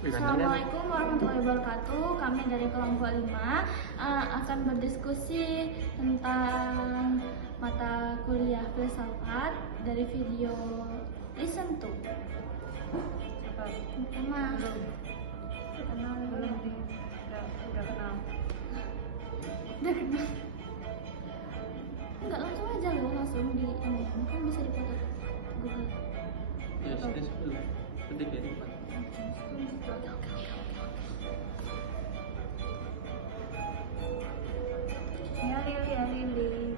Assalamualaikum warahmatullahi wabarakatuh. Kami dari kelompok 5 akan berdiskusi tentang mata kuliah filsafat dari video Listen to. Pertama, kenal belum? Udah kenal. Enggak, langsung aja loh, langsung di ini. Kan bisa dipoto Google. Ya, sudah sebelum sedikit. Ya Lili.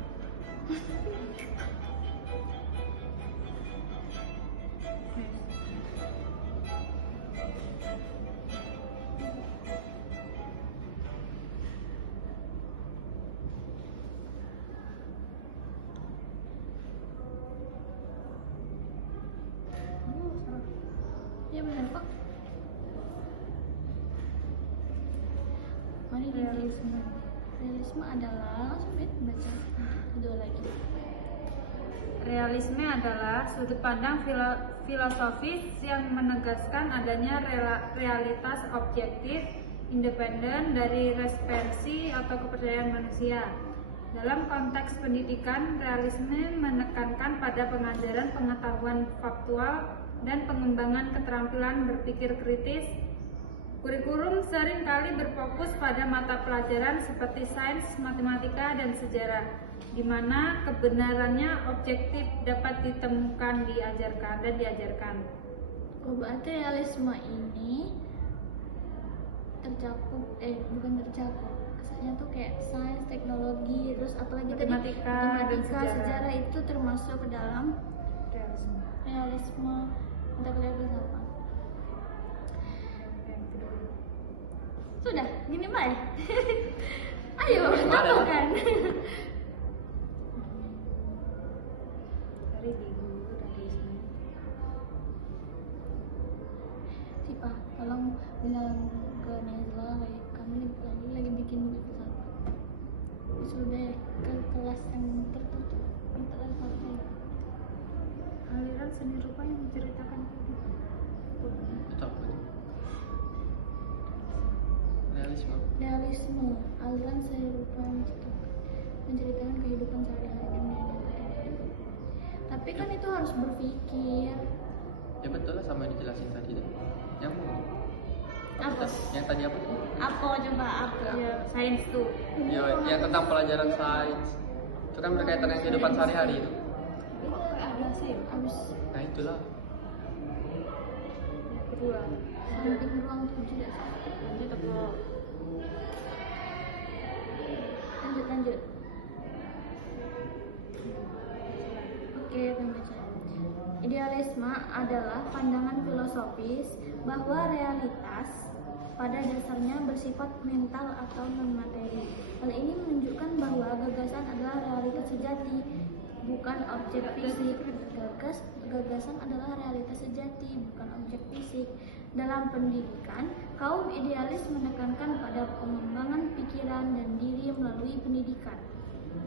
Ya benar kok. Mari realisme. Realisme adalah langsung baca kedua lagi. Realisme adalah sudut pandang filosofis yang menegaskan adanya realitas objektif, independen dari referensi atau kepercayaan manusia. Dalam konteks pendidikan, realisme menekankan pada pengajaran pengetahuan faktual dan pengembangan keterampilan berpikir kritis. Kurikulum seringkali berfokus pada mata pelajaran seperti sains, matematika, dan sejarah, di mana kebenarannya objektif dapat ditemukan, diajarkan. Oh, berarti realisme ini bukan tercakup. Asalnya tuh kayak sains, teknologi, terus apalagi Matematika dan sejarah itu termasuk ke dalam realisme mata kuliah filsafat. Sudah, gini Mai. Ayo, contohkan. Sipa, tolong bilang ke Nezla kayak kami lagi bikin filsafat. Sudah ke kelas yang tertutup untuk selesai. Aliran seni rupa yang menceritakan kehidupan. Itu apa itu? Realisme, aliran seni rupa yang menceritakan kehidupan sehari-hari dunia nyata. Tapi kan itu harus berpikir. Ya betul lah, sama yang dijelasin tadi deh. Yang Apa? Yang tadi apa tuh? Apa coba apa? Ya, sains tuh. Ya, yang tentang pelajaran sains. Itu kan berkaitan dengan kehidupan sehari-hari itu. Harus Nah itulah. Kedua, samping ruang 7 deh. lanjut apa? Lanjut. Oke, pembaca. Idealisme adalah pandangan filosofis bahwa realitas pada dasarnya bersifat mental atau non-materi. Hal ini menunjukkan bahwa gagasan adalah realitas sejati, bukan objek fisik. Gagasan adalah realitas sejati, bukan objek fisik. Dalam pendidikan, kaum idealis menekankan pada pengembangan pikiran dan diri melalui pendidikan.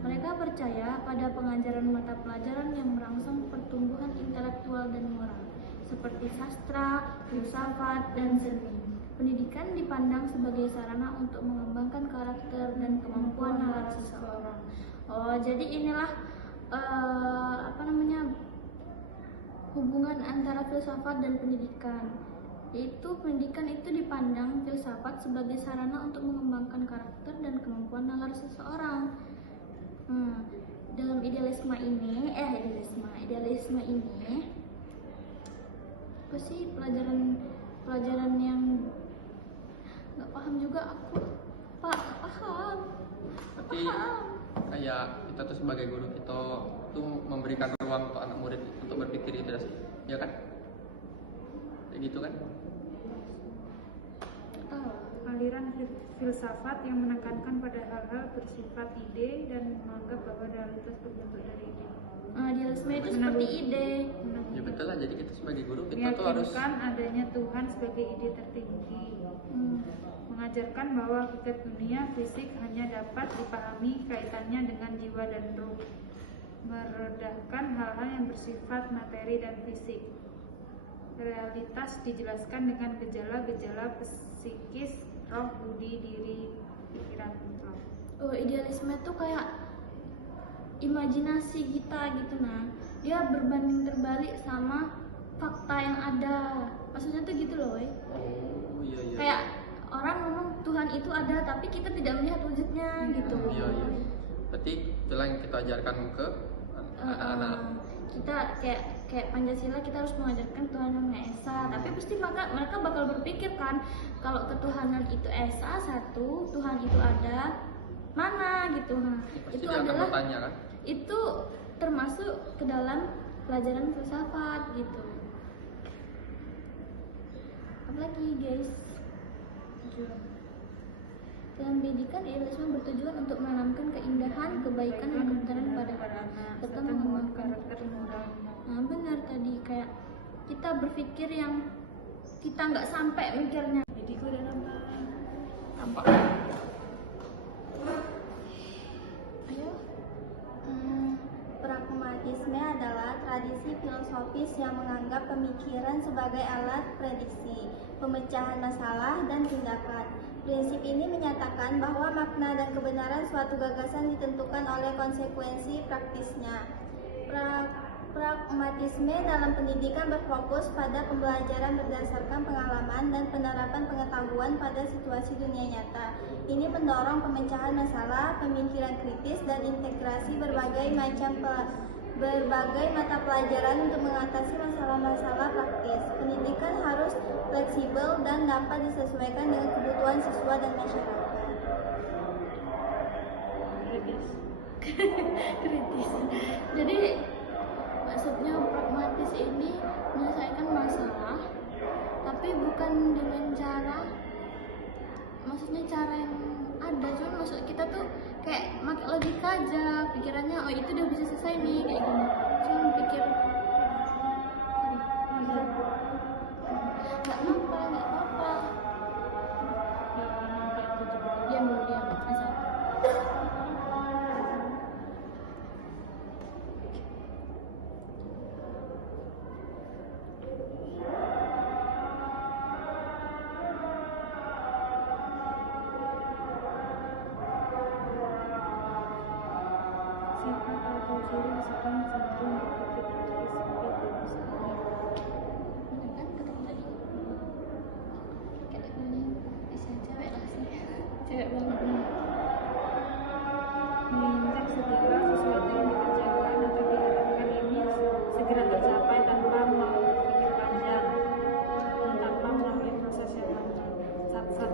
Mereka percaya pada pengajaran mata pelajaran yang merangsang pertumbuhan intelektual dan moral, seperti sastra, filsafat, dan seni. Pendidikan dipandang sebagai sarana untuk mengembangkan karakter dan kemampuan nalar seseorang. Oh, jadi inilah hubungan antara filsafat dan pendidikan. Yaitu pendidikan itu dipandang filsafat sebagai sarana untuk mengembangkan karakter dan kemampuan nalar seseorang. Dalam idealisme ini apa sih pelajaran yang nggak paham juga aku. Paham. Berarti kayak kita tuh sebagai guru kita tuh memberikan ruang untuk anak murid untuk berpikir itu ya kan? Kayak gitu kan? Aliran filsafat yang menekankan pada hal-hal bersifat ide dan menganggap bahwa realitas berbentuk dari ide. Idealisme itu seperti ide. Ya betul lah, jadi kita sebagai guru kita tuh harus Meyakinkan adanya Tuhan sebagai ide tertinggi. Mengajarkan bahwa hakikat dunia fisik hanya dapat dipahami kaitannya dengan jiwa dan ruh. Meredahkan hal-hal yang bersifat materi dan fisik. realitas dijelaskan dengan gejala-gejala psikis, roh, budi, diri, pikiran, mental. Oh, idealisme tuh kayak imajinasi kita gitu. Nah, dia berbanding terbalik sama fakta yang ada. Maksudnya tuh gitu loh, woy. Oh iya iya. Kayak orang ngomong Tuhan itu ada tapi kita tidak melihat wujudnya gitu. Iya iya. Berarti itulah yang kita ajarkan ke anak-anak. Kita kayak Pancasila, kita harus mengajarkan Tuhan yang Maha Esa. Tapi pasti mereka bakal berpikir kan, kalau ketuhanan itu esa satu, Tuhan itu ada mana gitu. Nah, Pasti itu dia akan adalah bertanya kan. itu termasuk ke dalam pelajaran filsafat gitu. Apalagi guys, dalam pendidikan idealisme bertujuan untuk menanamkan keindahan, kebaikan, dan kebenaran pada anak serta serta membangun mengembangkan karakter nurani. Nah benar tadi, kayak kita berpikir yang kita nggak sampai mikirnya. Didiku dalam Apa? Ayo. Pragmatisme adalah tradisi filosofis yang menganggap pemikiran sebagai alat prediksi, pemecahan masalah, dan tindakan. Prinsip ini menyatakan bahwa makna dan kebenaran suatu gagasan ditentukan oleh konsekuensi praktisnya. Pragmatisme dalam pendidikan berfokus pada pembelajaran berdasarkan pengalaman dan penerapan pengetahuan pada situasi dunia nyata. Ini mendorong pemecahan masalah, pemikiran kritis, dan integrasi berbagai mata pelajaran untuk mengatasi masalah-masalah praktis. Pendidikan harus fleksibel dan dapat disesuaikan dengan kebutuhan siswa dan masyarakat. Kritis. Jadi maksudnya pragmatis ini menyelesaikan masalah, tapi bukan dengan maksudnya cara yang ada. Cuma maksud kita tuh kayak pakai logika aja, pikirannya oh itu udah bisa selesai nih kayak gini. Cuma pikir nggak apa-apa. Diam dulu, diam. Asal. Sifat atau ciri misalkan cenderung berpikir kritis sampai tidak sepenuhnya. Bener kan kata tadi? Kayak bisa cewek lah sih. Cewek banget. Menginjak segala sesuatu yang dikerjakan atau diharapkan ini segera tercapai tanpa melalui berpikir panjang dan tanpa melalui proses yang lama. Sat-sat.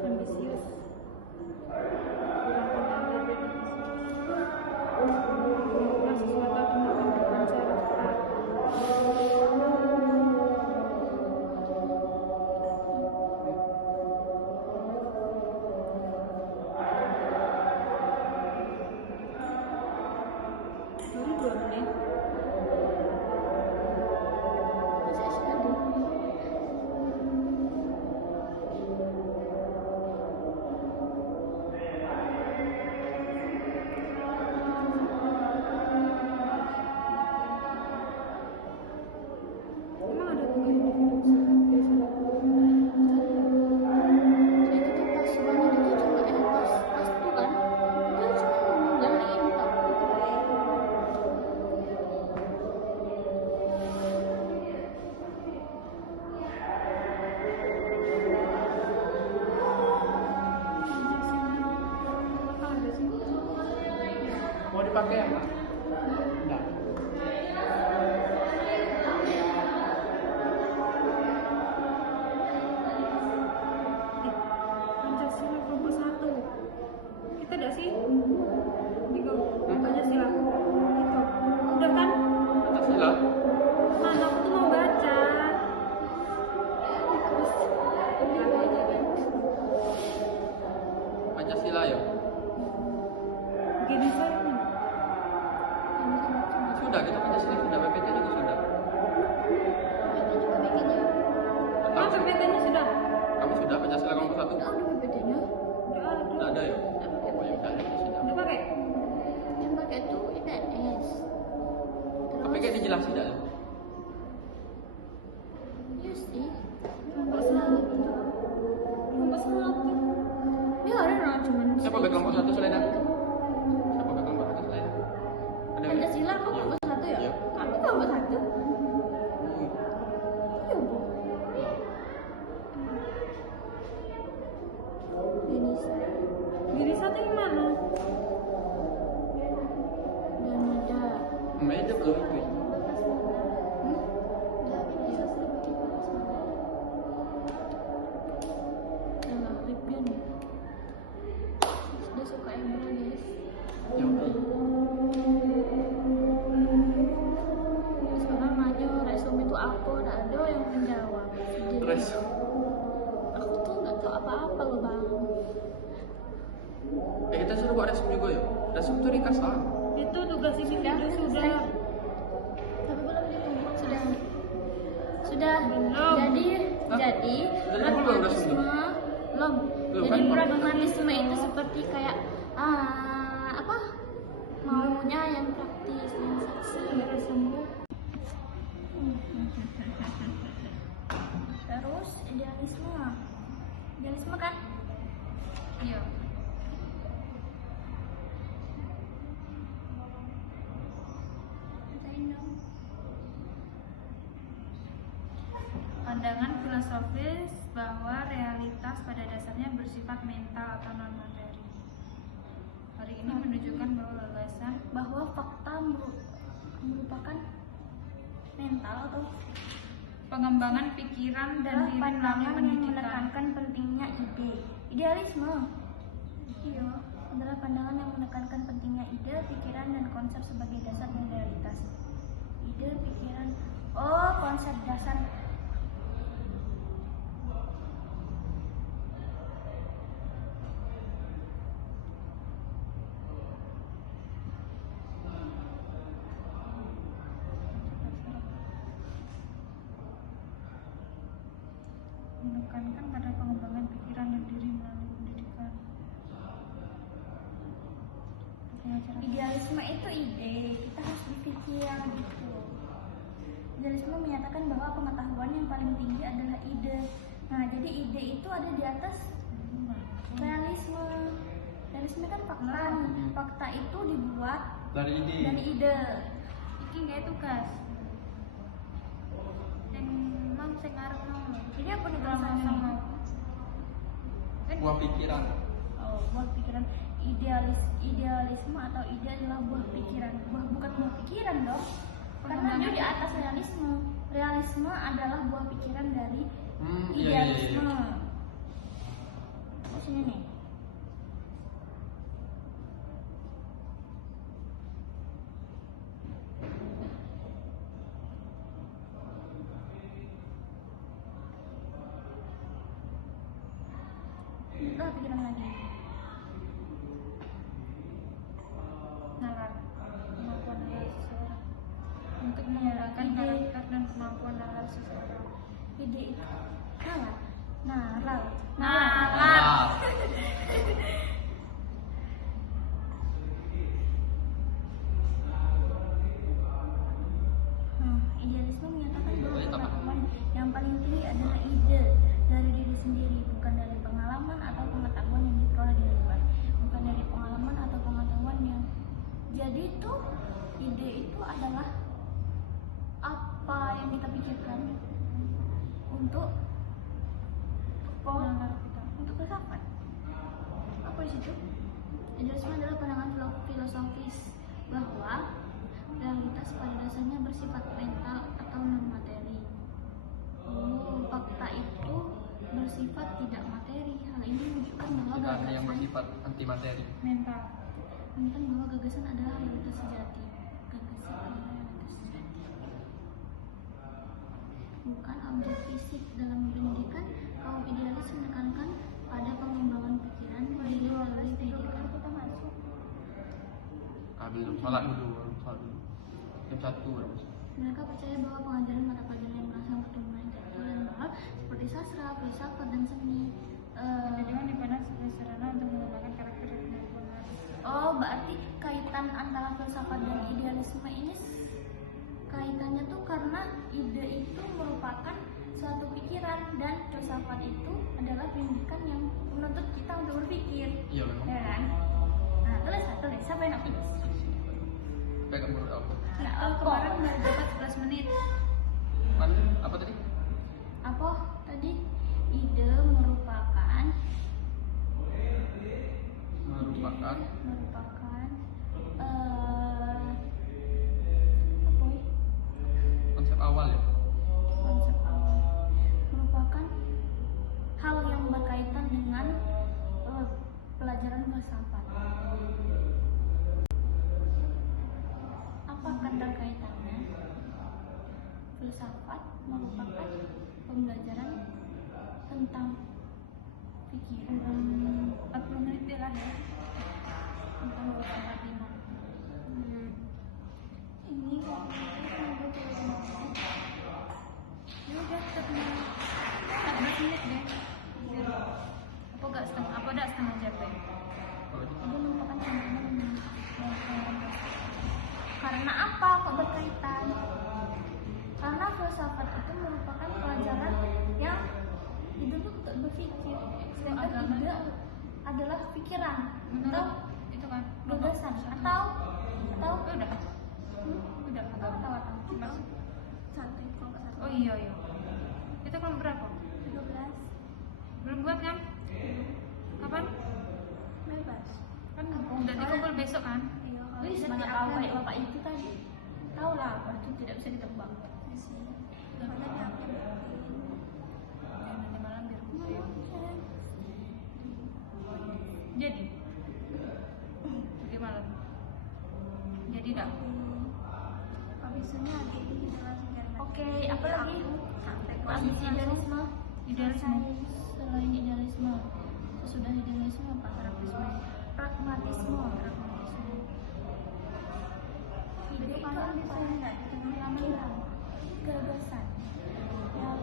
Ambisius, kurang tenaga dan melakukan sesuatu tindakan dengan cara tepat. Baru 2 menit. Bisa sekali. Emang ada tugas di filsafat? Saya itu pas banget itu cuma pas tuh kan. Itu cuma ninggalin tak gitu baik. Ada sih. Mau dipakai apa? Enggak. Pancasila sih dah. Iya sih. Kelompok satu. Kelompok satu. Ya ada orang cuman. Siapa kelompok satu selain aku? Siapa kelompok satu selain aku? Ada nggak? Pancasila kok kelompok satu ya? Iya. Kami kelompok satu. Hmm. Iya bu. Denisa Diri satu gimana? dan ada. Itu belum itu. Dalam Ripian ya. Dia suka yang mana guys? Ya oke. Sekarang nanya resume itu apa? Nggak ada yang menjawab. Sedih. Terus Aku tuh nggak tahu apa-apa loh bang. kita suruh buat resume juga ya. Resume itu ringkas lah. Itu tugas individu sudah. Tapi belum ditumpuk sudah. Sudah. Belum. Jadi Hah? jadi Jadi kamu belum resume? belum. Belum, Jadi kan? pragmatisme itu seperti kayak apa? Maunya yang praktis, yang seksi, resume. Terus idealisme. Idealisme kan? Iya. Pandangan filosofis bahwa realitas pada dasarnya bersifat mental atau non materi. Hari ini menunjukkan bahwa gagasan Bahwa fakta merupakan mental atau pengembangan pikiran dan diri melalui pandangan yang pendidikan. menekankan pentingnya ide. Idealisme. Iya, adalah pandangan yang menekankan pentingnya ide, pikiran, dan konsep sebagai dasar dan realitas. Ide, pikiran, oh konsep dasar. Menekankan pada pengembangan pikiran dan diri melalui pendidikan. Idealisme itu ide, kita harus berpikir gitu. Idealisme menyatakan bahwa pengetahuan yang paling tinggi adalah ide. Nah, jadi ide itu ada di atas realisme. Realisme kan fakta nih. Fakta itu dibuat Dari ide. dari ide. Iki nggak tugas. Yang mam sing arep mau. Jadi apa nih Sama. sama? Buah pikiran. Oh, buah pikiran. Idealisme atau ide adalah buah pikiran. Bukan buah pikiran dong. Karena dia di atas realisme. Realisme adalah buah pikiran dari Iya. idealisme. Oh, sini nih. Udah pikiran lagi. Nalar. Kemampuan nalar seseorang. Untuk mengembangkan Ide. karakter dan kemampuan nalar seseorang. Ide itu nalar. Nalar. Nalar. Idealisme menyatakan bahwa Itu apa? pengetahuan yang paling tinggi adalah ide dari diri sendiri, bukan dari pengalaman atau pengetahuan yang diperoleh dari luar, bukan dari pengalaman atau pengetahuan yang. Jadi itu ide itu adalah apa yang kita pikirkan untuk untuk filsafat. Apa di situ? Idealisme adalah pandangan filosofis bahwa realitas pada dasarnya bersifat mental atau non materi. Fakta itu bersifat tidak materi. Hal ini menunjukkan bahwa Bukan yang gagasan bersifat anti materi. Mental. menunjukkan bahwa gagasan adalah realitas sejati. Gagasan adalah realitas sejati. Bukan objek fisik. Dalam pendidikan, kaum idealis menekankan pada pengembangan pikiran diri melalui pendidikan. Kita masuk. Belum. Salat dulu. Jam 1 berapa? Mereka percaya bahwa pengajaran mata pelajaran yang merangsang pertumbuhan intelektual dan moral seperti sastra, filsafat, dan seni. Pendidikan dipandang sebagai sarana untuk mengembangkan karakter dan kemampuan nalar. Oh, berarti kaitan antara filsafat dan idealisme ini kaitan karena ide itu merupakan suatu pikiran dan filsafat itu adalah pendidikan yang menuntut kita untuk berpikir. Iya memang. Ya kan? Nah, tulis. Siapa yang nak tulis? Kayak menurut aku. Nah, Kemarin baru dapat 11 menit. Mana? Apa tadi? apa tadi? Ide merupakan Merupakan apa ya? konsep awal ya. Konsep awal merupakan hal yang berkaitan dengan pelajaran filsafat. Apa kata kaitannya? Filsafat merupakan pembelajaran tentang pikiran. 40 menit dia lah ya. Tentang filsafat ini kok Ya udah kita 14 menit deh. Apa enggak setengah jam deh? dia merupakan campuran karena apa kok berkaitan? Karena filsafat itu merupakan pelajaran yang hidup untuk berpikir, sedangkan ide adalah pikiran atau Itu kan gagasan atau udah atau Masuk. santai kelompok satu. Oh iya. Itu kelompok berapa? 13 Belum buat kan? Kapan? bebas. Kan udah dikumpul besok kan? Iya, Wih, nanti semangat apa banget. ya bapak itu tadi? Tahu lah, apa itu tidak bisa ditebak. Nanti malam biar kumpul. Jadi pergi malam. Jadi enggak? Habisnya ada ini jelaskan. Oke, apa lagi? Sampai Habis idealisme. Idealisme. Selain idealisme, sesudah idealisme apa? Pragmatisme. Ide itu apa? Pikiran, gagasan.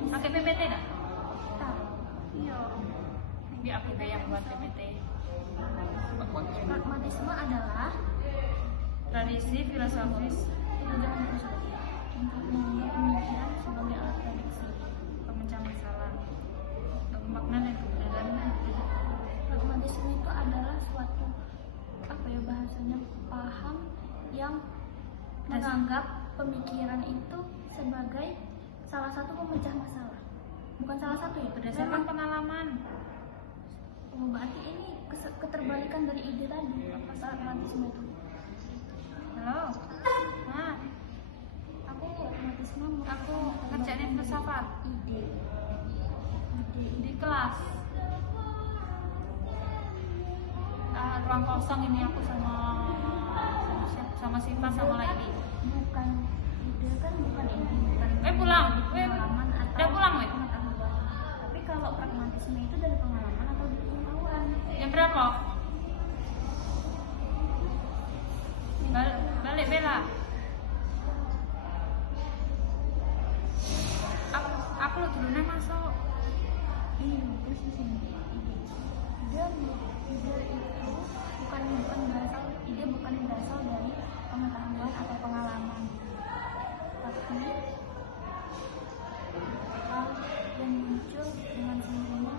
Pakai PPT enggak? Tahu. Iya. Biar aku yang buat PPT. Pragmatisme adalah Tradisi filosofis tidak filosofi untuk menganggap pemikiran sebagai alat prediksi. pemecah masalah, makna dan kebenaran. Pragmatisme itu adalah suatu apa ya bahasanya paham yang menganggap pemikiran itu sebagai salah satu pemecah masalah. Bukan salah satu ya, Berdasarkan pengalaman. Oh, berarti ini keterbalikan dari ide tadi. Apa pragmatisme itu? Halo. Nah, Aku pragmatisme aku ngerjain filsafat ide. di kelas. Ruang kosong ini aku sama Siva sama lagi. Bukan ide kan bukan ini bukan Pulang. pengalaman atau Udah pulang, weh? pengetahuan. Tapi kalau pragmatisme itu dari pengalaman atau dari pengetahuan. Jam berapa? Balik Bella. Aku lo dulunya masuk. Ini terus di sini ide itu bukan berasal dari pengetahuan atau pengalaman, tapi hal yang muncul dengan sendirinya.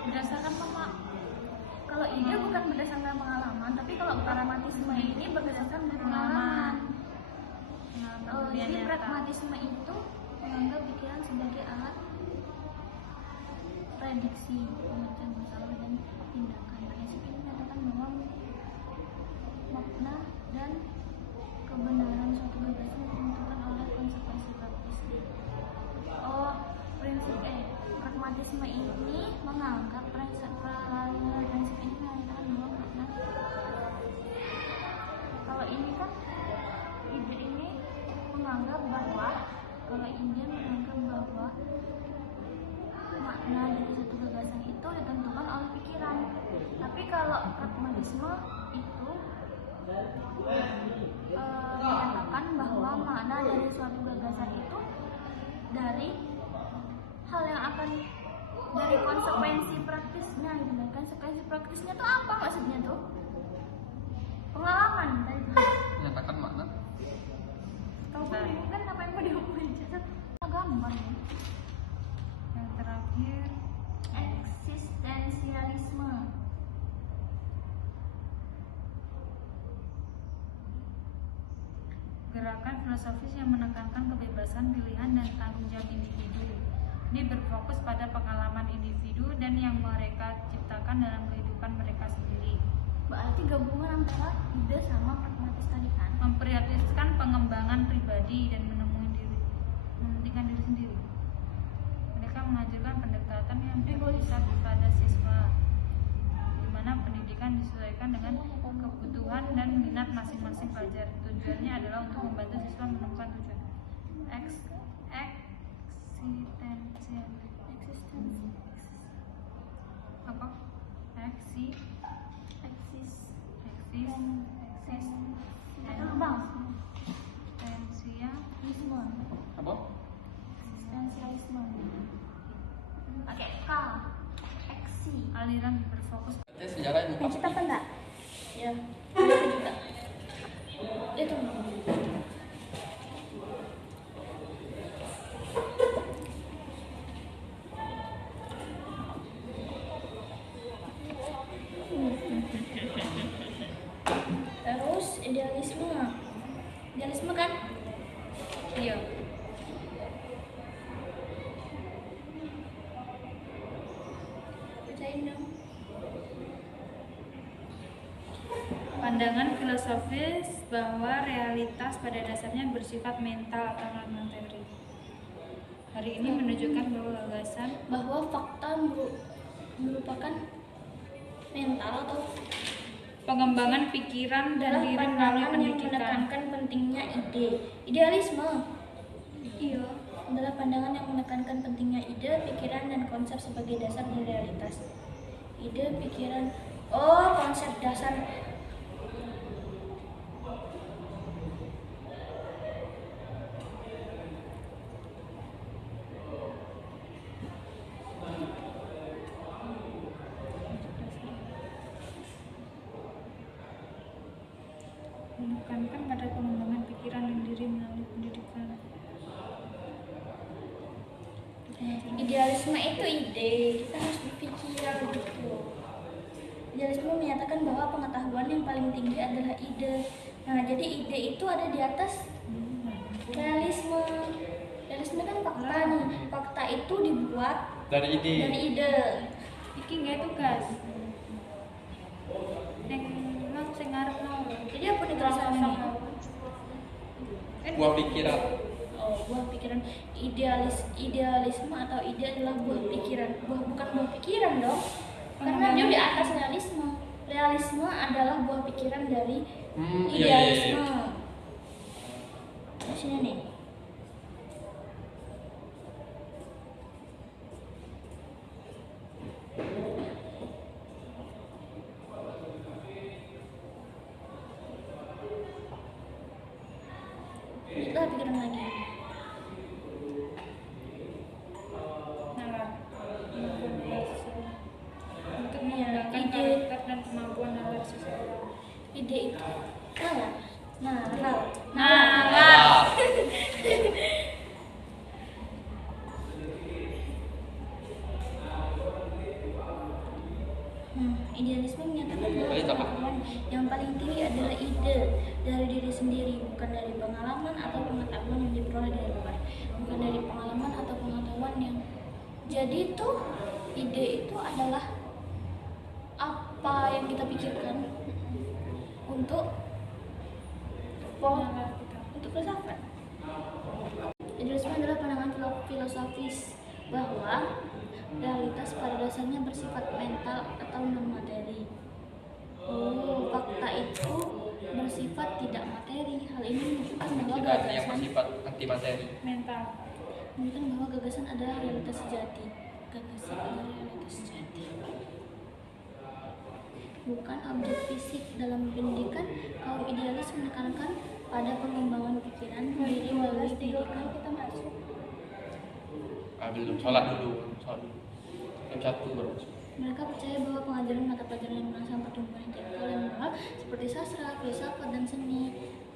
Berdasarkan Kalau ide bukan berdasarkan pengalaman, tapi kalau pragmatisme ini berdasarkan dari pengalaman. Jadi pragmatisme itu menganggap pikiran sebagai alat prediksi, pemecah masalah dan tindakan. Prinsip ini menyatakan bahwa makna dan kebenaran suatu gagasan ditentukan oleh konsekuensi praktisnya. Pragmatisme ini menganggap prinsip ini menyatakan bahwa makna. Kalau ini kan ide ini menganggap bahwa makna dari satu gagasan itu ditentukan oleh pikiran. Tapi kalau pragmatisme itu menyatakan bahwa makna dari suatu gagasan itu dari hal yang akan dari konsekuensi praktisnya gitu. Konsekuensi praktisnya tuh apa maksudnya tuh? gerakan filosofis yang menekankan kebebasan pilihan dan tanggung jawab individu. Ini berfokus pada pengalaman individu dan yang mereka ciptakan dalam kehidupan mereka sendiri. Berarti gabungan antara ide sama pragmatis tadi kan? Memprioritaskan pengembangan pribadi dan mementingkan diri sendiri. Mereka mengajarkan pendekatan yang berpusat pada siswa, di mana pendidikan disesuaikan dengan kebutuhan dan minat masing-masing pelajar. Tujuannya adalah untuk membantu siswa menemukan tujuan eksistensial. Apa? Apa? Eksistensialisme. Pakai K. Eksi. Aliran berfokus Sejarah ilmu Mencit apa pasti. enggak? Ya. Itu juga. Itu. Terus idealisme. Idealisme kan? Iya. Bacain dong. Pandangan filosofis bahwa realitas pada dasarnya bersifat mental atau non-materi. Hari ini menunjukkan bahwa gagasan Bahwa fakta merupakan mental atau pengembangan pikiran dan adalah diri melalui pandangan yang pendidikan. menekankan pentingnya ide. Idealisme. Iya, adalah pandangan yang menekankan pentingnya ide, pikiran, dan konsep sebagai dasar dari realitas. Ide, pikiran, konsep dasar. Menekankan pada pengembangan pikiran dan diri melalui pendidikan. Idealisme itu ide, kita harus berpikiran gitu. Idealisme menyatakan bahwa pengetahuan yang paling tinggi adalah ide. Nah, jadi ide itu ada di atas realisme. Realisme kan fakta nih. Fakta itu dibuat Dari ide. dari ide. Iki nggak tugas. Neng memang sing ngarep mau. Jadi apa nih tulisannya nih? Buah pikiran. Oh, buah pikiran. Idealisme atau ide adalah buah pikiran. Bukan buah pikiran dong. Karena dia di atas realisme. Realisme adalah buah pikiran dari idealisme. Di sini nih. Kita pikiran lagi. Nalar. Untuk Iya, mengembangkan ide. karakter dan kemampuan nalar seseorang. Ide itu nalar. Nalar. Nalar. Idealisme menyatakan bahwa Baik, apa? pengetahuan yang paling tinggi adalah ide dari diri sendiri, bukan dari pengalaman atau pengetahuan yang diperoleh dari luar, bukan dari pengalaman atau pengetahuan yang. Jadi itu ide itu adalah apa yang kita pikirkan untuk untuk filsafat. Idealisme adalah pandangan filosofis bahwa realitas pada dasarnya bersifat mental atau non-materi. Fakta itu bersifat tidak materi. Hal ini menunjukkan bahwa Tidak ada yang gagasan bersifat anti materi. Mental. menunjukkan bahwa gagasan adalah realitas sejati. Gagasan adalah realitas sejati. Bukan objek fisik. Dalam pendidikan, kaum idealis menekankan pada pengembangan pikiran diri melalui pendidikan. Kita masuk. Belum sholat dulu. Jam 1 baru masuk. Mereka percaya bahwa pengajaran mata pelajaran yang merangsang pertumbuhan intelektual yang moral seperti sastra, filsafat, dan seni.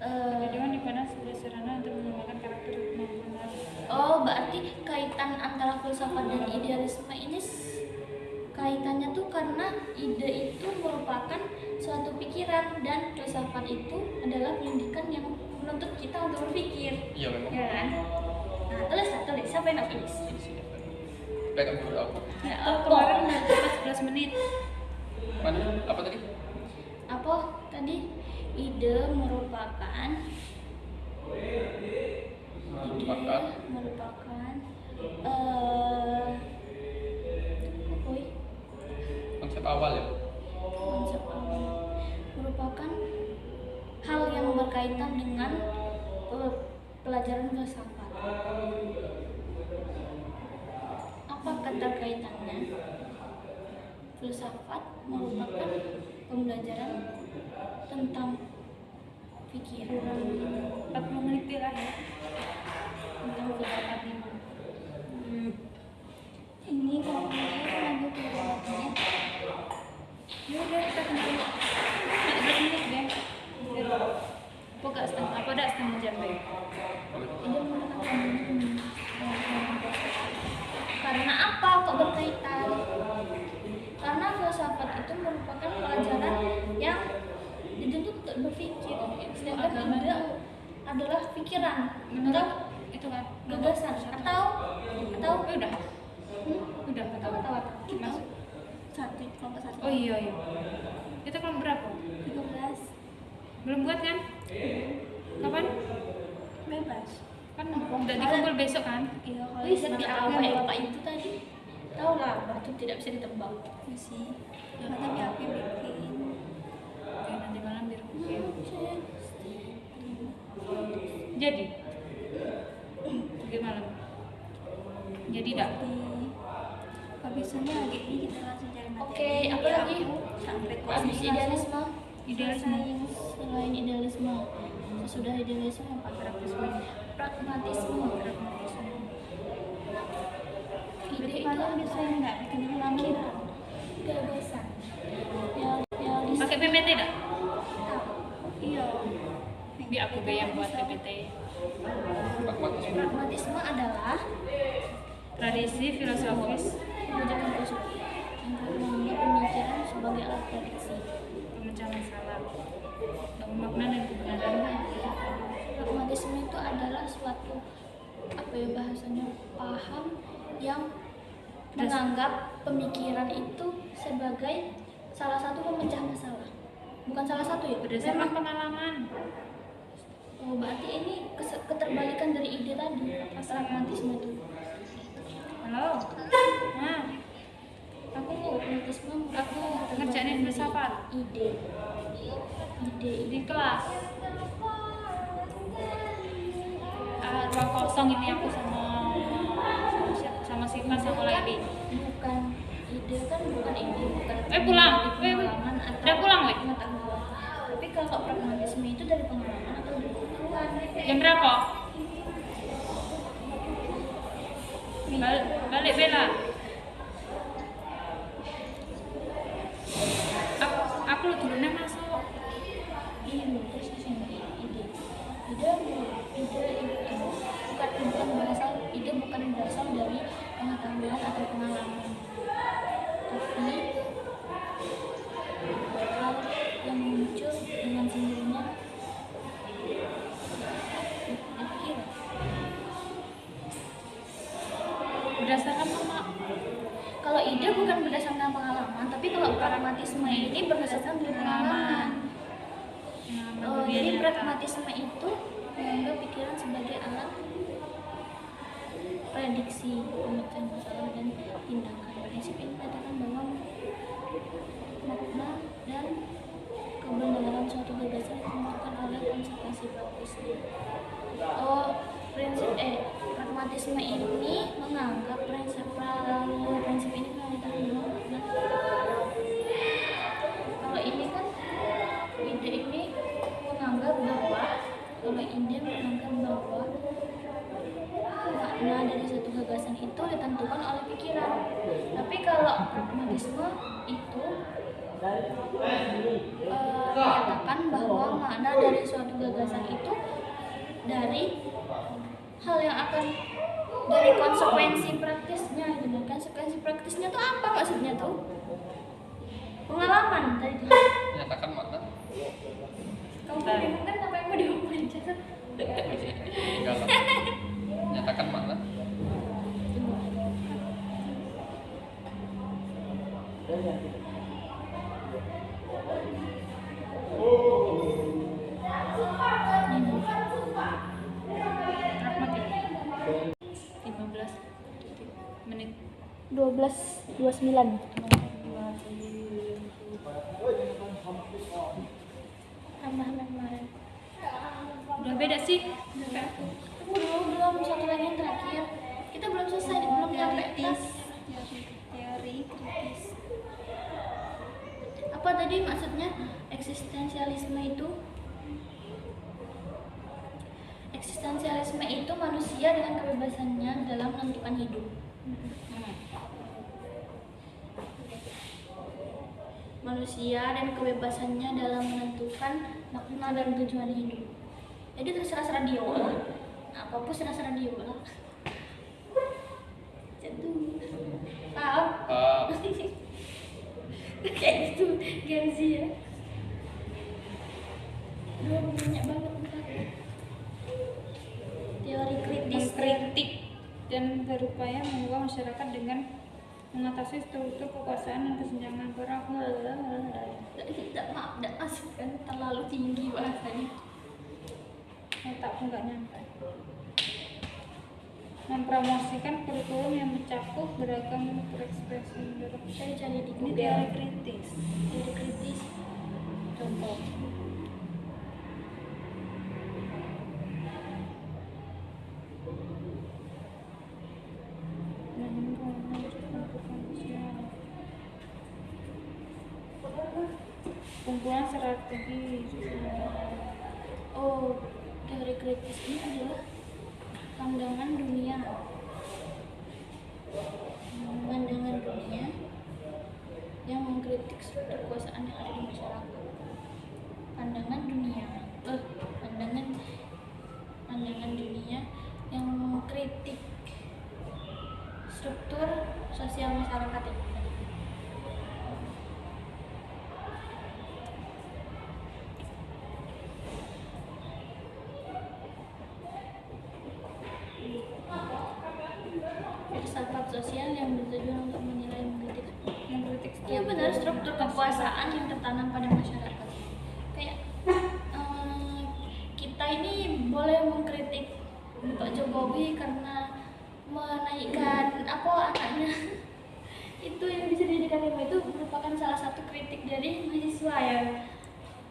Pendidikan dipandang sebagai sarana untuk mengembangkan karakter dan kemampuan nalar. Berarti kaitan antara filsafat dan idealisme ini Kaitannya tuh karena ide itu merupakan suatu pikiran dan filsafat itu adalah pendidikan yang menuntut kita untuk berpikir. Iya memang. Ya kan? Nah, tulis. Siapa yang nak tulis? Baik, aku dulu aku. Ya, kemarin udah dapat 11 menit. Mana? Apa tadi? Apa tadi? Ide merupakan Konsep awal ya. konsep awal, merupakan hal yang berkaitan dengan pelajaran filsafat. Apa keterkaitannya? Filsafat merupakan pembelajaran tentang pikiran, 40 menit lah ya. tentang filsafat ini. Ini kalau lanjut ke waktunya. Ya udah kita tunggu 15 menit deh. Apa dah setengah jam deh. Ide merupakan karena apa kok berkaitan? Karena filsafat itu merupakan pelajaran yang dituntut untuk berpikir, sedangkan ide adalah pikiran Menurut itu kan gagasan atau udah ketawa. Masuk. Kelompok satu. Oh iya. Kita kelompok berapa? 13. Belum buat kan? Kapan? Bebas. Kan udah dikumpul besok kan? Iya, kalau Wih, bisa di pakai awal apa? apa itu tadi? Tahu lah, batu tidak bisa ditebak. Sih. Tapi apa yang bikin? Oke, nanti malam biar jadi malam. Jadi dak? Habisnya lagi ini kita langsung cari materi. Oke, apa lagi? Sampai Habis idealisme. Idealisme. Selain idealisme, sesudah idealisme apa? Pragmatisme. Ide itu Kalau bisa nggak bikin pikiran. gagasan. Pakai PPT dak? Iya. Biar aku yang buat PPT. Pragmatisme. Pragmatisme adalah Tradisi filosofis menunjukkan filosofi yang menganggap pemikiran sebagai alat prediksi. pemecah masalah, makna dan kebenaran. Pragmatisme itu adalah suatu bahasanya paham yang menganggap pemikiran itu sebagai salah satu pemecah masalah. Bukan salah satu ya, Berdasarkan memang. pengalaman. Oh, berarti ini keterbalikan dari ide tadi, pragmatisme itu. Halo. Nah, Pragmatisme aku ngerjain filsafat ide di kelas. Ruang kosong ini aku sama Sifat sama lagi. bukan ide kan bukan ide bukan Pulang. dari pengalaman atau Udah pulang, weh? pengetahuan. Tapi kalau pragmatisme itu dari pengalaman atau dari pengetahuan. Jam berapa? Balik Bella. Aku lu turunnya masuk. Ini terus di sini ide itu bukan berasal dari pengetahuan atau pengalaman, tapi hal yang muncul dengan sendirinya dipikir. Berdasarkan apa? Kalau ide bukan berdasarkan pengalaman, tapi kalau pragmatisme ini berdasarkan dari pengalaman. Jadi pragmatisme itu menganggap pikiran sebagai alat prediksi, pemecahan masalah dan tindakan. Prinsip ini mengatakan bahwa makna dan kebenaran suatu gagasan ditentukan oleh konsekuensi praktisnya. Pragmatisme ini menganggap prinsip ini mengatakan bahwa kalau ini kan ide ini menganggap bahwa makna dari suatu gagasan itu ditentukan oleh pikiran. Tapi kalau pragmatisme itu menyatakan bahwa makna dari suatu gagasan itu dari hal yang akan dari konsekuensi praktisnya gitu. Konsekuensi praktisnya tuh apa maksudnya tuh? Pengalaman tadi tuh. Menyatakan makna. Kamu bingung kan apa yang mau diomongin? Enggak lah. Menyatakan makna. Rahmat 15 menit. 12:29. Tambah kemarin. Udah beda sih. Belum satu lagi yang terakhir. Kita belum selesai, belum nyampe tes. Teori kritis. Apa tadi maksudnya eksistensialisme itu? Eksistensialisme itu manusia dengan kebebasannya dalam menentukan hidup. Manusia dan kebebasannya dalam menentukan makna dan tujuan hidup. Jadi terserah dia lah. Apapun serah dia lah. Jatuh. Paham? Kayak gitu Gen Z ya. Udah banyak banget bentar. Teori kritis Mengkritik dan berupaya mengubah masyarakat dengan mengatasi struktur kekuasaan dan kesenjangan tidak masuk kan, terlalu tinggi bahasanya. otak pun nggak nyampe. Mempromosikan kurikulum yang mencakup beragam berekspresi menurut Saya cari di ini Google. teori kritis. Teori kritis. Contoh. Kumpulan strategi. Oh, teori kritis ini adalah pandangan dunia. Pandangan dunia yang mengkritik struktur kekuasaan yang ada di masyarakat. Pandangan dunia. Pandangan dunia yang mengkritik struktur sosial masyarakat yang ada. Filsafat sosial yang bertujuan untuk menilai mengkritik iya benar struktur kekuasaan yang tertanam pada masyarakat. Kayak kita ini boleh mengkritik Pak Jokowi karena menaikkan apa anaknya itu yang bisa dijadikan ilmu, itu merupakan salah satu kritik dari mahasiswa ya,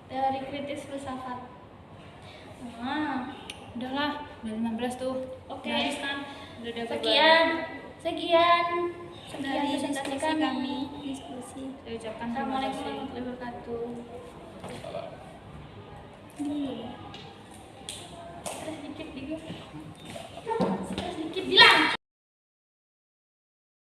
teori kritis filsafat. Udahlah, udah 15 tuh. Oke. Udah habis kan? Udah dapat Sekian Dari presentasi diskusi kami. diskusi. Saya ucapkan terima Assalamualaikum kasih. warahmatullahi wabarakatuh. Salah. Terus dikit.